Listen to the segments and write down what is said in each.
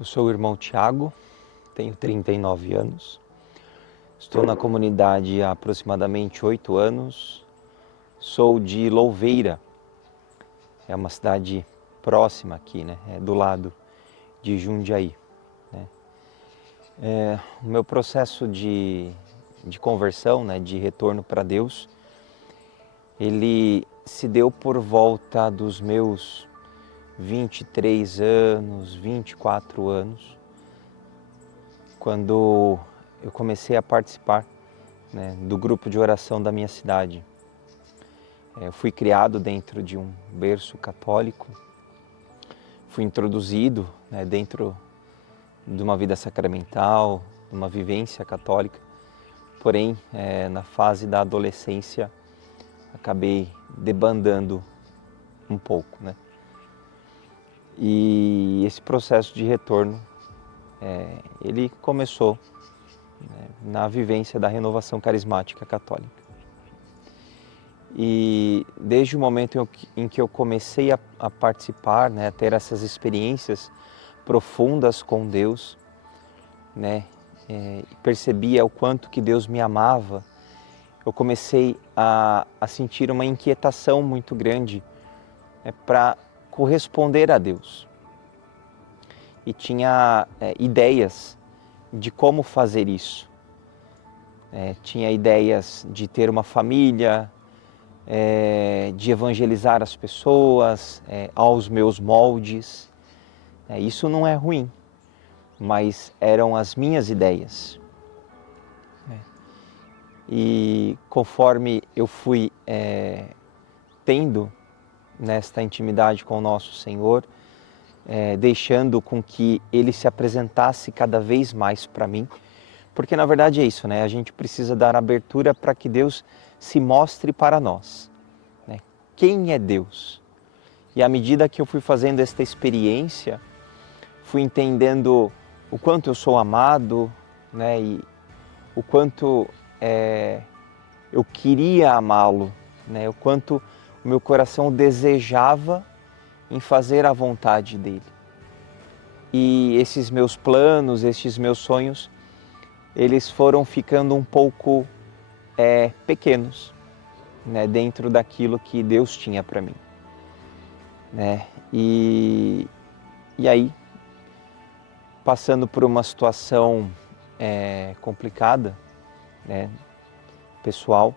Eu sou o irmão Tiago, tenho 39 anos, estou na comunidade há aproximadamente 8 anos, sou de Louveira, é uma cidade próxima aqui, né? É do lado de Jundiaí. O meu processo de conversão, né, de retorno para Deus, ele se deu por volta dos meus 23 anos, 24 anos, quando eu comecei a participar, né, do grupo de oração da minha cidade. Eu fui criado dentro de um berço católico, fui introduzido, né, dentro de uma vida sacramental, de uma vivência católica, porém, na fase da adolescência, acabei debandando um pouco, né? E esse processo de retorno, ele começou, né, na vivência da renovação carismática católica. E desde o momento em que eu comecei a participar, né, a ter essas experiências profundas com Deus, né, percebia o quanto que Deus me amava, eu comecei a sentir uma inquietação muito grande, para corresponder a Deus. E tinha ideias de como fazer isso. Tinha ideias de ter uma família, de evangelizar as pessoas aos meus moldes. Isso não é ruim, mas eram as minhas ideias. E conforme eu fui tendo nesta intimidade com o nosso Senhor, deixando com que Ele se apresentasse cada vez mais para mim, porque na verdade é isso, né? A gente precisa dar abertura para que Deus se mostre para nós, né? Quem é Deus? E à medida que eu fui fazendo esta experiência, fui entendendo o quanto eu sou amado, né? E o quanto eu queria amá-lo, né? O quanto o meu coração desejava em fazer a vontade dele. E esses meus planos, estes meus sonhos, eles foram ficando um pouco pequenos, né, dentro daquilo que Deus tinha para mim, né? E aí, passando por uma situação complicada, né, pessoal,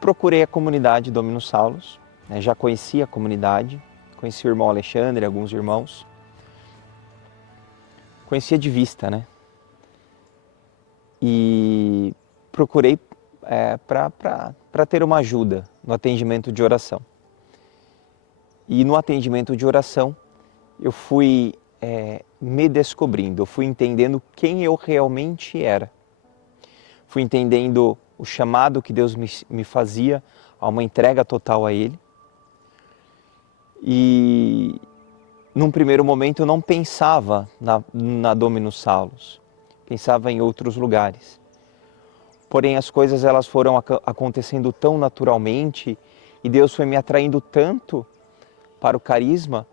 procurei a comunidade Dominus Salus, né, já conhecia a comunidade, conheci o irmão Alexandre, alguns irmãos, conhecia de vista, né? E procurei para ter uma ajuda no atendimento de oração. E no atendimento de oração, eu fui me descobrindo, eu fui entendendo quem eu realmente era. Fui entendendo o chamado que Deus me fazia a uma entrega total a Ele. E num primeiro momento eu não pensava na Dominus Salus, pensava em outros lugares. Porém as coisas elas foram acontecendo tão naturalmente e Deus foi me atraindo tanto para o carisma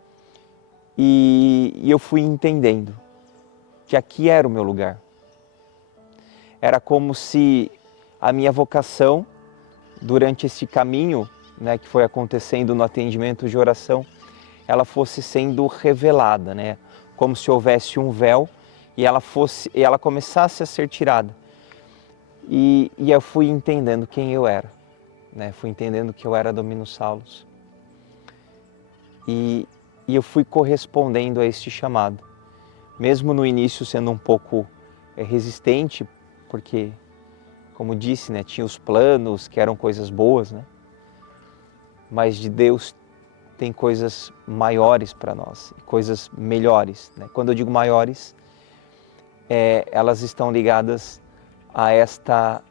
e eu fui entendendo que aqui era o meu lugar. Era como se a minha vocação durante esse caminho, né, que foi acontecendo no atendimento de oração, ela fosse sendo revelada, né? Como se houvesse um véu e ela começasse a ser tirada. E eu fui entendendo quem eu era, né? Fui entendendo que eu era Dominus Salus. E eu fui correspondendo a este chamado, mesmo no início sendo um pouco resistente, porque, como disse, né, tinha os planos que eram coisas boas, né? Mas de Deus tem coisas maiores para nós, coisas melhores, né? Quando eu digo maiores, elas estão ligadas a esta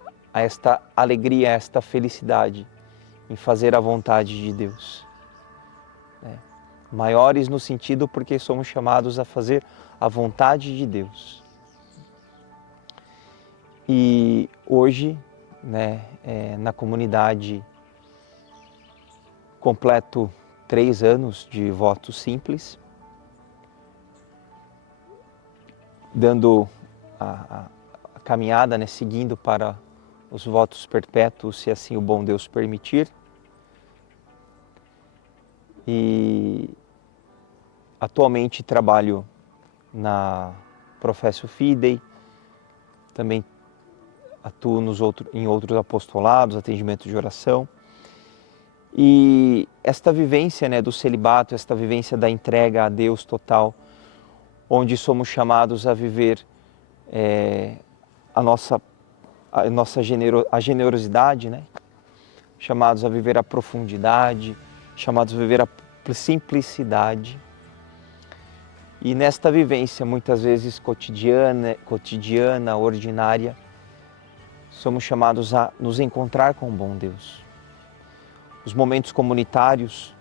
alegria, a esta felicidade em fazer a vontade de Deus. Maiores no sentido porque somos chamados a fazer a vontade de Deus. E hoje, né, na comunidade, completo 3 anos de voto simples. dando a caminhada, né, seguindo para os votos perpétuos, se assim o bom Deus permitir. E atualmente trabalho na Professio Fidei, também atuo em outros apostolados, atendimento de oração. E esta vivência, né, do celibato, esta vivência da entrega a Deus total, onde somos chamados a viver a generosidade, né? Chamados a viver a profundidade, chamados a viver a simplicidade. E nesta vivência, muitas vezes cotidiana, ordinária, somos chamados a nos encontrar com o bom Deus. Os momentos comunitários,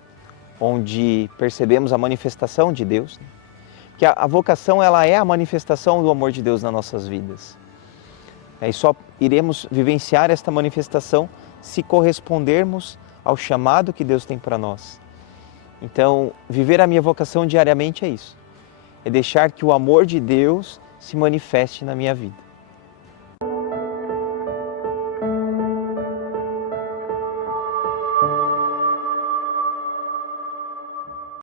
onde percebemos a manifestação de Deus, né? Porque a vocação, ela é a manifestação do amor de Deus nas nossas vidas. E só iremos vivenciar esta manifestação se correspondermos ao chamado que Deus tem para nós. Então, viver a minha vocação diariamente é isso. É deixar que o amor de Deus se manifeste na minha vida.